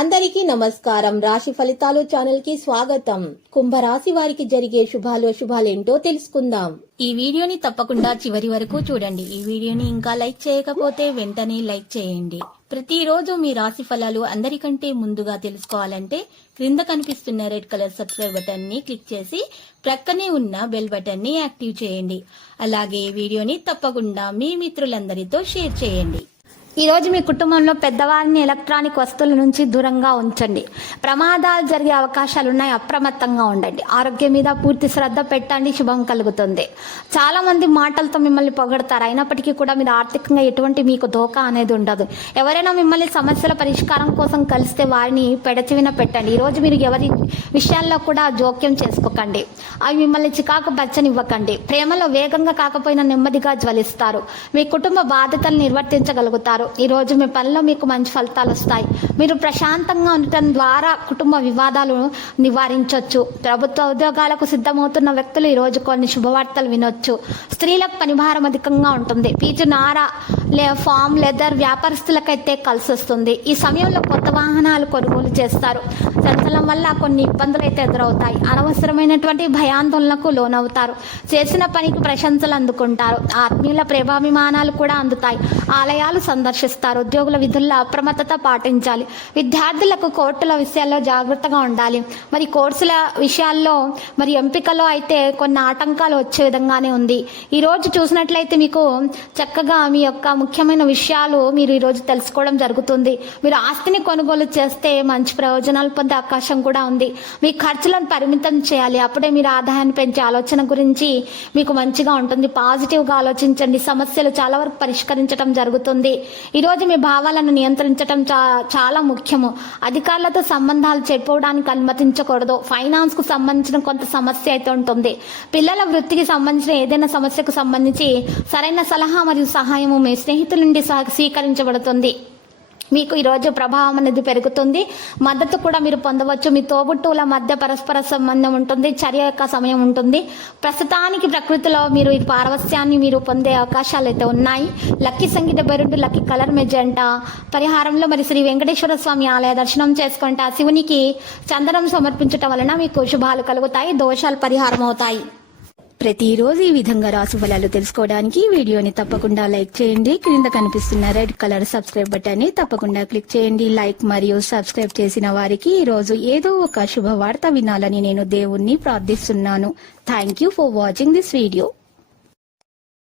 అందరికీ నమస్కారం. రాశి ఫలితాలు ఛానల్ కి స్వాగతం. కుంభరాశి వారికి జరిగే శుభాలేంటో తెలుసుకుందాం. ఈ వీడియోని తప్పకుండా చివరి వరకు చూడండి. ఈ వీడియోని ఇంకా లైక్ చేయకపోతే వెంటనే లైక్ చేయండి. ప్రతిరోజు మీ రాశి ఫలాలు అందరికంటే ముందుగా తెలుసుకోవాలంటే క్రింద కనిపిస్తున్న రెడ్ కలర్ సబ్స్క్రైబ్ బటన్ ని క్లిక్ చేసి ప్రక్కనే ఉన్న బెల్ బటన్ ని యాక్టివ్ చేయండి. అలాగే ఈ వీడియోని తప్పకుండా మీ మిత్రులందరితో షేర్ చేయండి. ఈ రోజు మీ కుటుంబంలో పెద్దవారిని ఎలక్ట్రానిక్ వస్తువుల నుంచి దూరంగా ఉంచండి. ప్రమాదాలు జరిగే అవకాశాలు ఉన్నాయి, అప్రమత్తంగా ఉండండి. ఆరోగ్యం మీద పూర్తి శ్రద్ధ పెట్టండి, శుభం కలుగుతుంది. చాలా మంది మాటలతో మిమ్మల్ని పొగడతారు, అయినప్పటికీ కూడా మీరు ఆర్థికంగా ఎటువంటి మీకు ధోకా అనేది ఉండదు. ఎవరైనా మిమ్మల్ని సమస్యల పరిష్కారం కోసం కలిస్తే వారిని పెడచెవిన పెట్టండి. ఈరోజు మీరు ఎవరి విషయాల్లో కూడా జోక్యం చేసుకోకండి, అవి మిమ్మల్ని చికాకు పచ్చనివ్వకండి. ప్రేమలో వేగంగా కాకపోయినా నెమ్మదిగా జ్వలిస్తారు. మీ కుటుంబ బాధ్యతలు నిర్వర్తించగలుగుతారు. ఈ రోజు మీ పనిలో మీకు మంచి ఫలితాలు వస్తాయి. మీరు ప్రశాంతంగా ఉండటం ద్వారా కుటుంబ వివాదాలు నివారించవచ్చు. ప్రభుత్వ ఉద్యోగాలకు సిద్ధమవుతున్న వ్యక్తులు ఈ రోజు కొన్ని శుభవార్తలు వినొచ్చు. స్త్రీలకు పనిభారం అధికంగా ఉంటుంది. పీచు నార ఫామ్ లెదర్ వ్యాపారస్తులకైతే కలిసి వస్తుంది. ఈ సమయంలో కొత్త వాహనాలు కొనుగోలు చేస్తారు. సంచలనం వల్ల కొన్ని ఇబ్బందులు అయితే ఎదురవుతాయి. అనవసరమైనటువంటి భయాందోళనకు లోనవుతారు. చేసిన పనికి ప్రశంసలు అందుకుంటారు. ఆత్మీయుల ప్రేమాభిమానాలు కూడా అందుతాయి. ఆలయాలు సందర్శిస్తారు. ఉద్యోగుల విధుల్లో అప్రమత్తత పాటించాలి. విద్యార్థులకు కోర్టుల విషయాల్లో జాగ్రత్తగా ఉండాలి. మరి కోర్సుల విషయాల్లో మరి ఎంపికలో అయితే కొన్ని ఆటంకాలు వచ్చే విధంగానే ఉంది. ఈ రోజు చూసినట్లయితే మీకు చక్కగా మీ యొక్క ముఖ్యమైన విషయాలు మీరు ఈరోజు తెలుసుకోవడం జరుగుతుంది. మీరు ఆస్తిని కొనుగోలు చేస్తే మంచి ప్రయోజనాలు పొందే అవకాశం కూడా ఉంది. మీ ఖర్చులను పరిమితం చేయాలి, అప్పుడే మీరు ఆదాయాన్ని పెంచే ఆలోచన గురించి మీకు మంచిగా ఉంటుంది. పాజిటివ్గా ఆలోచించండి. సమస్యలు చాలా వరకు పరిష్కరించడం జరుగుతుంది. ఈరోజు మీ భావాలను నియంత్రించడం చాలా ముఖ్యము. అధికారులతో సంబంధాలు చెడిపోవడానికి అనుమతించకూడదు. ఫైనాన్స్ కు సంబంధించిన కొంత సమస్య అయితే ఉంటుంది. పిల్లల వృత్తికి సంబంధించిన ఏదైనా సమస్యకు సంబంధించి సరైన సలహా మరియు సహాయము మీ స్నేహితుల నుండి స్వీకరించబడుతుంది. మీకు ఈరోజు ప్రభావం అనేది పెరుగుతుంది. మద్దతు కూడా మీరు పొందవచ్చు. మీ తోబుట్టువుల మధ్య పరస్పర సంబంధం ఉంటుంది. చర్య యొక్క సమయం ఉంటుంది. ప్రస్తుతానికి ప్రకృతిలో మీరు ఈ పారవస్యాన్ని మీరు పొందే అవకాశాలు అయితే ఉన్నాయి. లక్కీ సంగీత బెరుడు, లక్కీ కలర్ మెజెంటా. పరిహారంలో మరి శ్రీ వెంకటేశ్వర స్వామి ఆలయ దర్శనం చేసుకుంటే ఆ శివునికి చందనం సమర్పించటం వలన మీకు శుభాలు కలుగుతాయి, దోషాలు పరిహారం అవుతాయి. ప్రతిరోజు ఈ విధంగా రాశి ఫలాలు తెలుసుకోవడానికి వీడియోని తప్పకుండా లైక్ చేయండి. క్రింద కనిపిస్తున్న రెడ్ కలర్ సబ్స్క్రైబ్ బటన్ ని తప్పకుండా క్లిక్ చేయండి. లైక్ మరియు సబ్స్క్రైబ్ చేసిన వారికి ఈ రోజు ఏదో ఒక శుభవార్త వినాలని నేను దేవుణ్ణి ప్రార్థిస్తున్నాను. Thank you for watching this video.